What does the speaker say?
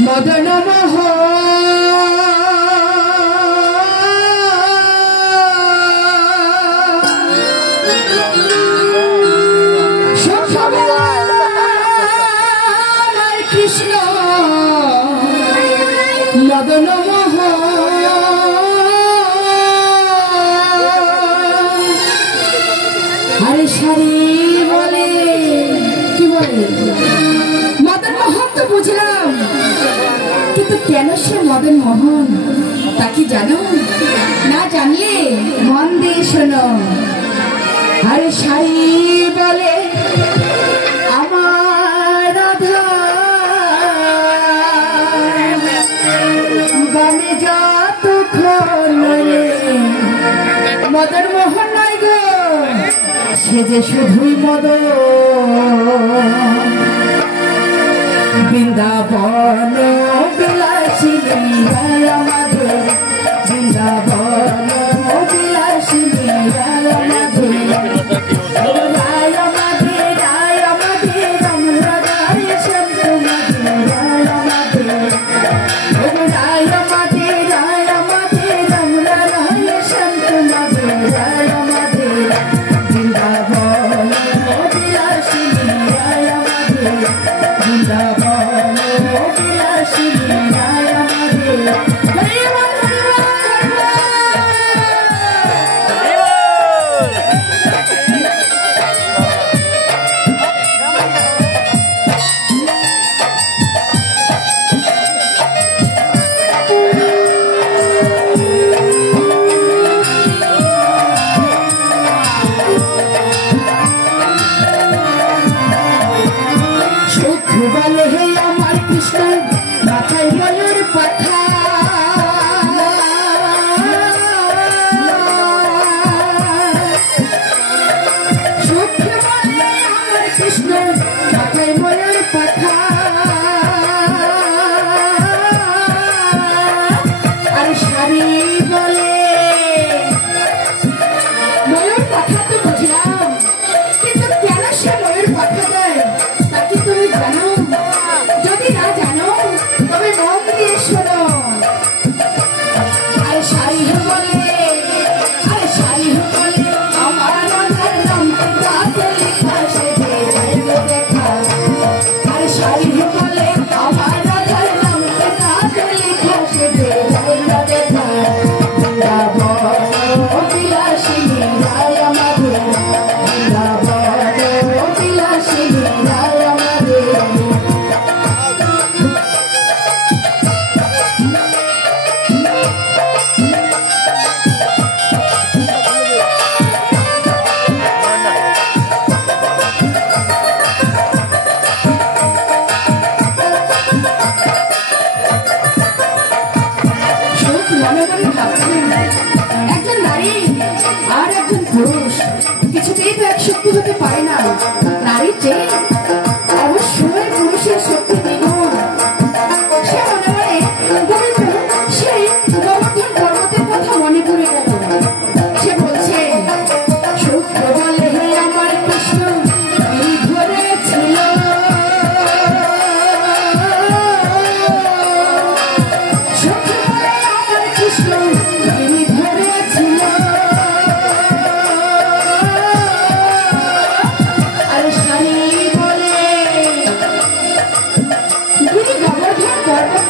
মদন কৃষ্ণ মদন আরে সারি বলে কি বলে মদন মোহন তো বুঝলাম, কিন্তু কেন সে মদন মোহন তা কি জানো? না জানলে মন দিয়ে শোনো। আরে সারি বলে আমার রাধা বলে যতক্ষণ মদন মোহন নয় গো, সে যে শুধুই মদন। বৃন্দাবন বিলাসিনী আমাদের, বৃন্দাবন বিলাসিনী আমাদের, রায় আমাদের রায় আমাদের আমরা রায় সন্ত আমাদের রায় আমাদের, রায় আমাদের রায় আমাদের আমরা রায় সন্ত আমাদের রায় আমাদের, বৃন্দাবন বিলাসিনী আমাদের, বৃন্দাবন বিলাসিনী আমাদের। বলে হে আমার কৃষ্ণ মাথায় ময়ূর পাখা, সুখ বলে আমার কৃষ্ণ মাথায় ময়ূর পাখা। আর সারি বলে ময়ূর পাখা তো বুঝলাম, কিন্তু কেন সে ময়ূর পাখা দেয় তা কি তুমি জানো? যদি না জানো তবে মন দিয়ে শোনো। আরে সারি বলে, আরে সারি বলে আমার রাধার নাম তাতে লেখা সে দেখা। আরে সারি বলে আমার রাধার নাম তাতে লেখা সে দেখা। বৃন্দাবন বিলাসিনী রায় আমাদের, বৃন্দাবন বিলাসিনী রায় আমাদের। মনে মনে ভাবছেন একজন নারী আর একজন পুরুষ কিছুতেই তো এক শক্তি হতে পারে না। নারীর চেয়ে অবশ্যই পুরুষের শক্তি দ্বিগুণ। সে মনে মনে গোবিন্দ সেই গোবর্ধন পর্বতের কথা মনে পড়ে গেল। সে বলছে সুখ বলে হে আমার কৃষ্ণ ধরেছিল, সুখ বলে আমার কৃষ্ণ ধরেছিল। আর সারি বলে গোবর্ধন পর্বত